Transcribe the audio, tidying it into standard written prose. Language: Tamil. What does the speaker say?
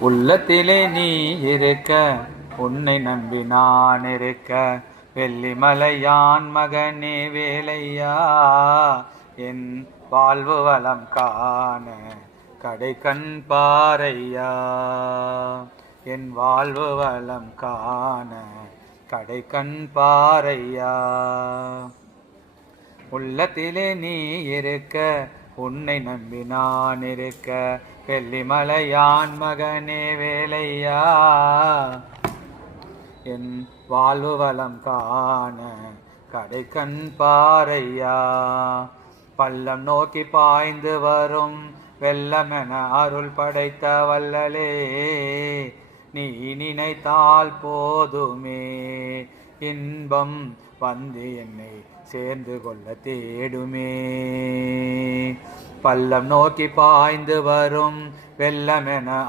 உள்ளத்திலே நீ இருக்க, உன்னை நம்பி நான் இருக்க, வெள்ளிமலையான் மகனே வேலையா, என் வாழ்வு வளம் காண கடை கண் பாரையா, என் வாழ்வு வளம் காண கடை கண் பாரையா. உள்ளத்திலே நீ இருக்க, உன்னை நம்பி நான் இருக்க, வெள்ளிமலையான் மகனே வேலையா, என் வாழ்வு வளம் காண கடை கண் பாரையா. பள்ளம் நோக்கி பாய்ந்து வரும் வெள்ளமென அருள் படைத்த வல்லலே, நீ நினைத்தால் போதுமே, இன்பம் வந்து என்னை சேர்ந்து கொள்ள தேடுமே. பள்ளம் நோக்கி பாய்ந்து வரும் வெள்ளமென